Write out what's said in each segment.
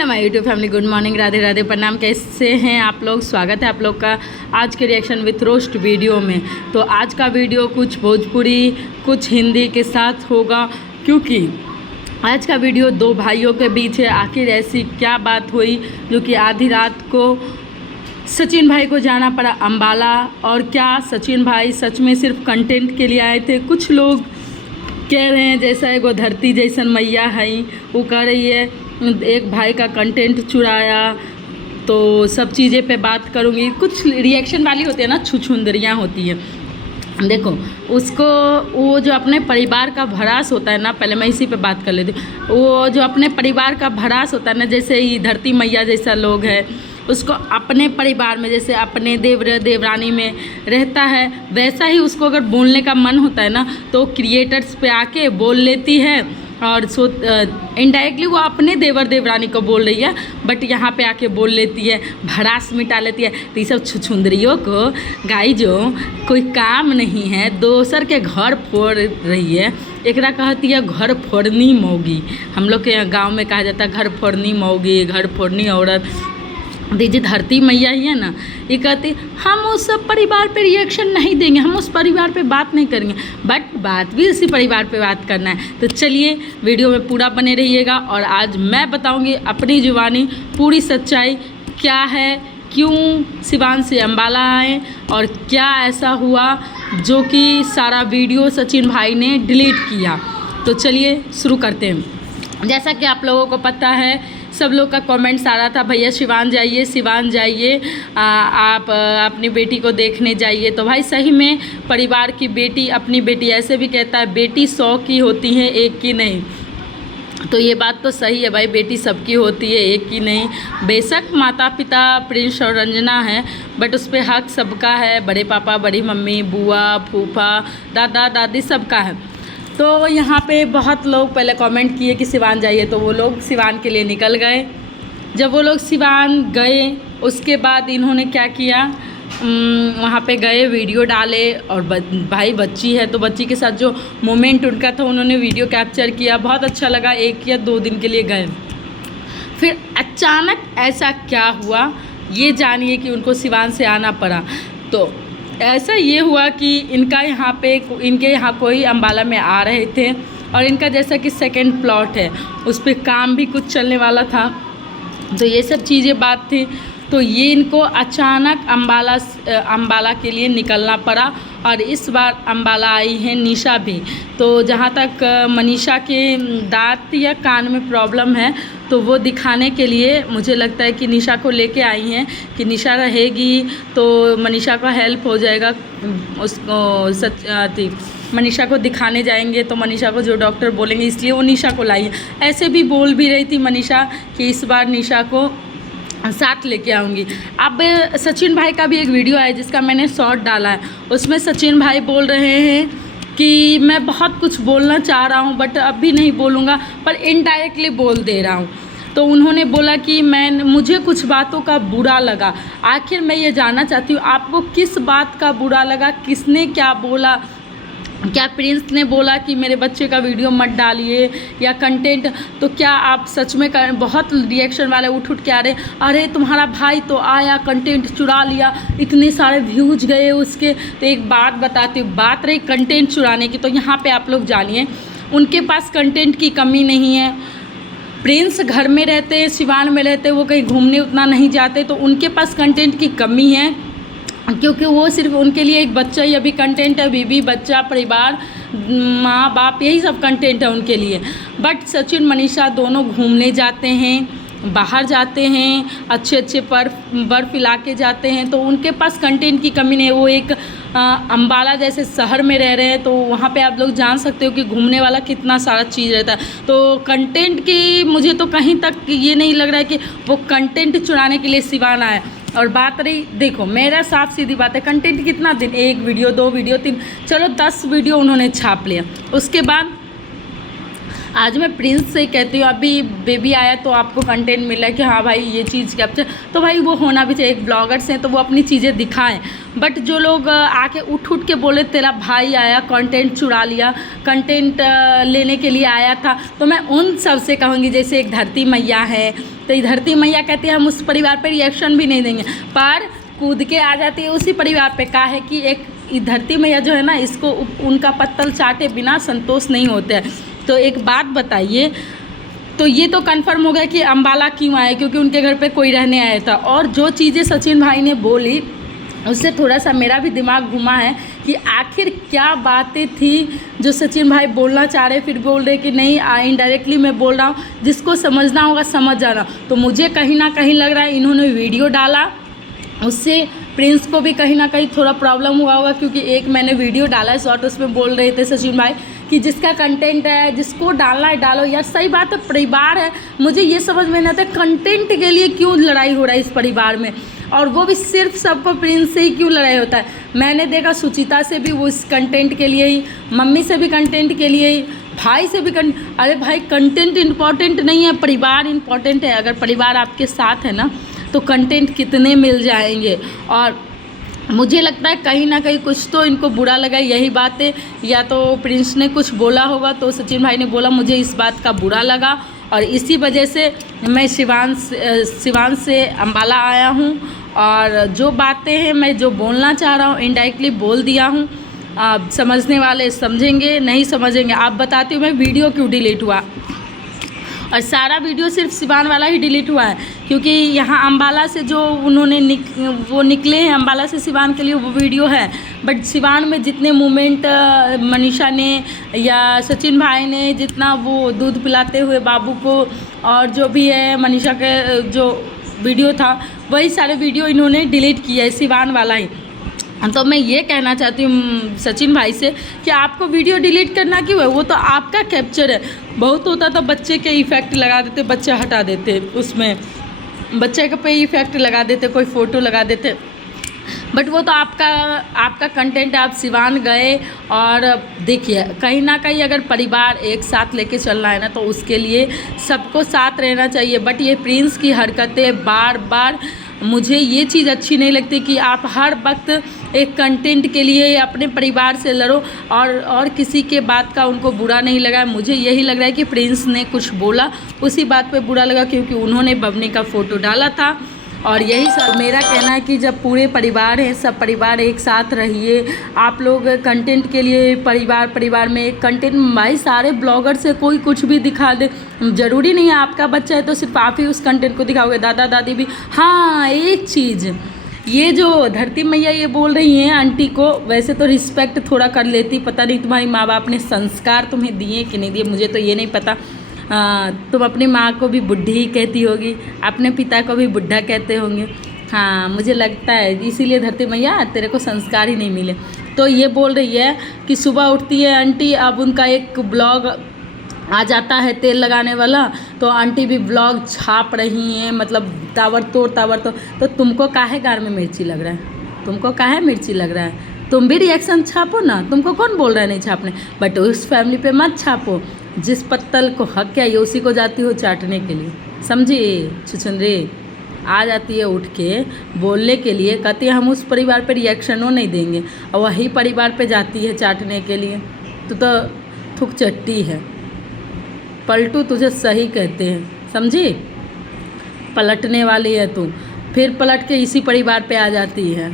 Hello my YouTube family, good morning, Radhe Radhe, प्रणाम। कैसे हैं आप लोग? स्वागत है आप लोग का आज के रिएक्शन विथ रोस्ट वीडियो में। तो आज का वीडियो कुछ भोजपुरी कुछ हिंदी के साथ होगा, क्योंकि आज का वीडियो दो भाइयों के बीच है। आखिर ऐसी क्या बात हुई जो कि आधी रात को सचिन भाई को जाना पड़ा अम्बाला, और क्या सचिन भाई सच में सिर्फ कंटेंट के लिए आए थे? कुछ लोग कह रहे हैं जैसा एगो धरती जैसन मैया है, वो कह रही है एक भाई का कंटेंट चुराया। तो सब चीज़ें पे बात करूँगी। कुछ रिएक्शन वाली होती है ना, छुछुंदरियाँ होती है। देखो उसको, वो जो अपने परिवार का भड़ास होता है ना, पहले मैं इसी पे बात कर लेती हूँ। वो जो अपने परिवार का भड़ास होता है ना, जैसे ही धरती मैया जैसा लोग है, उसको अपने परिवार में जैसे अपने देवरानी में रहता है, वैसा ही उसको अगर बोलने का मन होता है ना, तो क्रिएटर्स पे आके बोल लेती है। और इनडायरेक्टली वो अपने देवरानी को बोल रही है, बट यहाँ पे आके बोल लेती है, भड़ास मिटा लेती है। तो ये सब छुछुंदरियों को गाई जो कोई काम नहीं है, दोसर के घर फोड़ रही है। एकरा कहती है घर फोड़नी मौगी। हम लोग के यहाँ गाँव में कहा जाता है घर फोड़नी मौगी, घर फोड़नी औरत। दीजिए धरती मैया ही है ना, ये कहती हम उस परिवार पे रिएक्शन नहीं देंगे, हम उस परिवार पे बात नहीं करेंगे, बट बात भी उसी परिवार पे बात करना है। तो चलिए वीडियो में पूरा बने रहिएगा, और आज मैं बताऊंगी अपनी जुबानी पूरी सच्चाई क्या है, क्यों शिवान से अम्बाला आए, और क्या ऐसा हुआ जो कि सारा वीडियो सचिन भाई ने डिलीट किया। तो चलिए शुरू करते हैं। जैसा कि आप लोगों को पता है, सब लोग का कमेंट्स आ रहा था, भैया शिवान जाइए, आप अपनी बेटी को देखने जाइए। तो भाई सही में परिवार की बेटी अपनी बेटी, ऐसे भी कहता है बेटी 100 की होती है, एक की नहीं। तो ये बात तो सही है भाई, बेटी सबकी होती है, एक की नहीं। बेशक माता पिता प्रिंस और रंजना है, बट उस पर हक सबका है। बड़े पापा, बड़ी मम्मी, बुआ, फूफा, दादा दादी सबका है। तो यहाँ पे बहुत लोग पहले कमेंट किए कि सिवान जाइए, तो वो लोग सिवान के लिए निकल गए। जब वो लोग सिवान गए, उसके बाद इन्होंने क्या किया, वहाँ पे गए, वीडियो डाले, और भाई बच्ची है तो बच्ची के साथ जो मोमेंट उनका था उन्होंने वीडियो कैप्चर किया। बहुत अच्छा लगा। 1 या 2 दिन के लिए गए, फिर अचानक ऐसा क्या हुआ ये जानिए कि उनको सिवान से आना पड़ा। तो ऐसा ये हुआ कि इनके यहाँ कोई अम्बाला में आ रहे थे, और इनका जैसा कि सेकंड प्लॉट है, उस पर काम भी कुछ चलने वाला था। तो ये सब चीज़ें बात थी। तो ये इनको अचानक अम्बाला के लिए निकलना पड़ा, और इस बार अम्बाला आई है निशा भी। तो जहाँ तक मनीषा के दांत या कान में प्रॉब्लम है, तो वो दिखाने के लिए मुझे लगता है कि निशा को लेके आई हैं, कि निशा रहेगी तो मनीषा का हेल्प हो जाएगा। उसको मनीषा को दिखाने जाएंगे तो मनीषा को जो डॉक्टर बोलेंगे, इसलिए वो निशा को लाई है। ऐसे भी बोल भी रही थी मनीषा कि इस बार निशा को साथ लेके आऊँगी। अब सचिन भाई का भी एक वीडियो है जिसका मैंने शॉर्ट डाला है। उसमें सचिन भाई बोल रहे हैं कि मैं बहुत कुछ बोलना चाह रहा हूँ, बट अब भी नहीं बोलूँगा, पर इनडायरेक्टली बोल दे रहा हूँ। तो उन्होंने बोला कि मुझे कुछ बातों का बुरा लगा। आखिर मैं ये जानना चाहती हूँ आपको किस बात का बुरा लगा, किसने क्या बोला? क्या प्रिंस ने बोला कि मेरे बच्चे का वीडियो मत डालिए, या कंटेंट? तो क्या आप सच में बहुत रिएक्शन वाले उठ के आ रहे, अरे तुम्हारा भाई तो आया कंटेंट चुरा लिया, इतने सारे व्यूज गए उसके। तो एक बात बताती हूँ, बात रही कंटेंट चुराने की, तो यहाँ पे आप लोग जानिए उनके पास कंटेंट की कमी नहीं है। प्रिंस घर में रहते हैं, सिवान में रहते हैं, वो कहीं घूमने उतना नहीं जाते, तो उनके पास कंटेंट की कमी है, क्योंकि वो सिर्फ उनके लिए एक बच्चा ही अभी कंटेंट है। बीवी, बच्चा, परिवार, माँ बाप, यही सब कंटेंट है उनके लिए। बट सचिन मनीषा दोनों घूमने जाते हैं, बाहर जाते हैं, अच्छे बर्फ़ इलाके जाते हैं, तो उनके पास कंटेंट की कमी नहीं है। वो एक अम्बाला जैसे शहर में रह रहे हैं, तो वहाँ पे आप लोग जान सकते हो कि घूमने वाला कितना सारा चीज़ रहता है। तो कंटेंट की मुझे तो कहीं तक ये नहीं लग रहा है कि वो कंटेंट चुराने के लिए सिवान आए। और बात रही, देखो मेरा साफ सीधी बात है, कंटेंट कितना दिन, 1 वीडियो, 2 वीडियो, 3, चलो 10 वीडियो उन्होंने छाप लिया। उसके बाद आज मैं प्रिंस से कहती हूँ, अभी बेबी आया तो आपको कंटेंट मिला कि हाँ भाई ये चीज़ कैप्चर, तो भाई वो होना भी चाहिए। एक ब्लॉगर्स हैं तो वो अपनी चीज़ें दिखाएं। बट जो लोग आके उठ के बोले तेरा भाई आया कंटेंट चुरा लिया, कंटेंट लेने के लिए आया था, तो मैं उन सब से कहूँगी, जैसे एक धरती मैया है, तो ये धरती मैया कहती है हम उस परिवार पर रिएक्शन भी नहीं देंगे, पर कूद के आ जाती है उसी परिवार पे। कहा है कि एक धरती मैया जो है ना, इसको उनका पत्तल चाटे बिना संतोष नहीं होते हैं। तो एक बात बताइए, तो ये तो कंफर्म हो गया कि अम्बाला क्यों आए, क्योंकि उनके घर पे कोई रहने आया था। और जो चीज़ें सचिन भाई ने बोली उससे थोड़ा सा मेरा भी दिमाग घुमा है कि आखिर क्या बातें थी जो सचिन भाई बोलना चाह रहे, फिर बोल रहे कि नहीं इनडायरेक्टली मैं बोल रहा हूँ, जिसको समझना होगा समझ जाना। तो मुझे कहीं ना कहीं लग रहा है इन्होंने वीडियो डाला, उससे प्रिंस को भी कहीं ना कहीं थोड़ा प्रॉब्लम हुआ होगा, क्योंकि एक मैंने वीडियो डाला है शॉर्ट, उसमें बोल रहे थे सचिन भाई कि जिसका कंटेंट है, जिसको डालना है डालो। यार सही बात है, परिवार है। मुझे ये समझ में नहीं आता कंटेंट के लिए क्यों लड़ाई हो रहा है इस परिवार में, और वो भी सिर्फ सबको प्रिंस से ही क्यों लड़ाई होता है। मैंने देखा सुचिता से भी वो इस कंटेंट के लिए ही, मम्मी से भी कंटेंट के लिए ही, भाई से भी अरे भाई कंटेंट इम्पॉर्टेंट नहीं है, परिवार इम्पॉर्टेंट है। अगर परिवार आपके साथ है ना तो कंटेंट कितने मिल जाएंगे। और मुझे लगता है कहीं ना कहीं कुछ तो इनको बुरा लगा, यही बात है। या तो प्रिंस ने कुछ बोला होगा, तो सचिन भाई ने बोला मुझे इस बात का बुरा लगा, और इसी वजह से मैं शिवांश से अम्बाला आया हूँ। और जो बातें हैं मैं जो बोलना चाह रहा हूँ इनडायरेक्टली बोल दिया हूँ। आप समझने वाले समझेंगे, नहीं समझेंगे। आप बताती हूँ मैं वीडियो क्यों डिलीट हुआ, और सारा वीडियो सिर्फ सिवान वाला ही डिलीट हुआ है, क्योंकि यहाँ अम्बाला से जो उन्होंने वो निकले हैं अम्बाला से सिवान के लिए, वो वीडियो है। बट सिवान में जितने मोमेंट मनीषा ने या सचिन भाई ने जितना वो दूध पिलाते हुए बाबू को, और जो भी है मनीषा के जो वीडियो था, वही सारे वीडियो इन्होंने डिलीट किया है, सिवान वाला ही। तो मैं ये कहना चाहती हूँ सचिन भाई से कि आपको वीडियो डिलीट करना क्यों है, वो तो आपका कैप्चर है। बहुत होता तो बच्चे के इफ़ेक्ट लगा देते, बच्चे हटा देते, उसमें बच्चे के पे इफ़ेक्ट लगा देते, कोई फ़ोटो लगा देते। बट वो तो आपका कंटेंट, आप सिवान गए। और देखिए कहीं ना कहीं अगर परिवार एक साथ लेके चलना है ना, तो उसके लिए सबको साथ रहना चाहिए। बट ये प्रिंस की हरकतें बार बार, मुझे ये चीज़ अच्छी नहीं लगती कि आप हर वक्त एक कंटेंट के लिए अपने परिवार से लड़ो, और किसी के बात का उनको बुरा नहीं लगा। मुझे यही लग रहा है कि प्रिंस ने कुछ बोला, उसी बात पे बुरा लगा, क्योंकि उन्होंने बबनी का फ़ोटो डाला था। और यही सब मेरा कहना है कि जब पूरे परिवार है, सब परिवार एक साथ रहिए। आप लोग कंटेंट के लिए परिवार में एक कंटेंट, भाई सारे ब्लॉगर से कोई कुछ भी दिखा दे, ज़रूरी नहीं है आपका बच्चा है तो सिर्फ आप ही उस कंटेंट को दिखाओगे, दादा दादी भी। हाँ एक चीज़, ये जो धरती मैया ये बोल रही हैं आंटी को, वैसे तो रिस्पेक्ट थोड़ा कर लेती, पता नहीं तुम्हारी माँ बाप ने संस्कार तुम्हें दिए कि नहीं दिए, मुझे तो ये नहीं पता। तुम अपनी माँ को भी बुढ़ी ही कहती होगी, अपने पिता को भी बुढ़ा कहते होंगे। हाँ मुझे लगता है इसीलिए धरती मैया तेरे को संस्कार ही नहीं मिले। तो ये बोल रही है कि सुबह उठती है आंटी, अब उनका एक ब्लॉग आ जाता है तेल लगाने वाला, तो आंटी भी ब्लॉग छाप रही हैं, मतलब ताबड़तोड़। तो तुमको काहे गार में मिर्ची लग रहा है, तुमको काहे मिर्ची लग रहा है, तुम भी रिएक्शन छापो ना, तुमको कौन बोल रहा है नहीं छापने। बट उस फैमिली पे मत छापो, जिस पत्तल को हक है उसी को जाती हो चाटने के लिए, समझी छुछुंदरी। आ जाती है उठ के बोलने के लिए, कहती है हम उस परिवार पे रिएक्शनों नहीं देंगे, और वही परिवार पे जाती है चाटने के लिए। तो थुक चट्टी है, पलटू तुझे सही कहते हैं, समझी, पलटने वाली है तू, फिर पलट के इसी परिवार पे आ जाती है।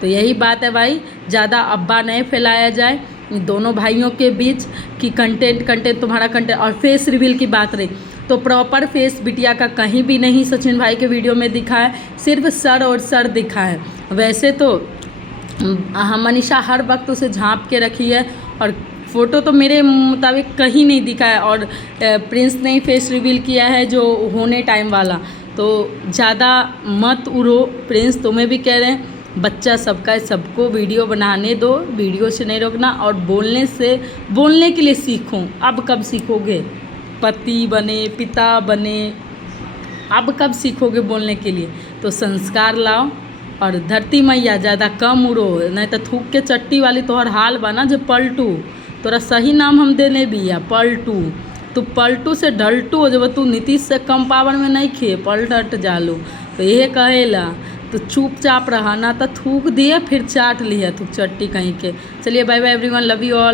तो यही बात है भाई, ज़्यादा अब्बा नहीं फैलाया जाए दोनों भाइयों के बीच कि कंटेंट तुम्हारा कंटेंट। और फेस रिवील की बात रही तो प्रॉपर फेस बिटिया का कहीं भी नहीं सचिन भाई के वीडियो में दिखा है, सिर्फ सर और सर दिखा है। वैसे तो मनीषा हर वक्त उसे झांप के रखी है, और फ़ोटो तो मेरे मुताबिक कहीं नहीं दिखा है, और प्रिंस ने ही फेस रिवील किया है जो होने टाइम वाला। तो ज़्यादा मत उड़ो, प्रिंस तुम्हें भी कह रहे हैं, बच्चा सबका है, सबको वीडियो बनाने दो, वीडियो से नहीं रोकना। और बोलने के लिए सीखो। अब कब सीखोगे, पति बने पिता बने, अब कब सीखोगे बोलने के लिए। तो संस्कार लाओ। और धरती मैया ज़्यादा कम उड़ो, नहीं तो थूक के चट्टी वाली तोहर हाल बना जो पलटू, तोरा सही नाम हम देने भी है पलटू। तू पलटू से ढलटू हो जब, तू नीतीश से कम पावर में नहीं खे, पलट जालू। तो ये कहेला तो चुपचाप रहा, ना तो थूक दिए फिर चाट लिया थूक चट्टी कहीं के। चलिए bye bye everyone, love you all.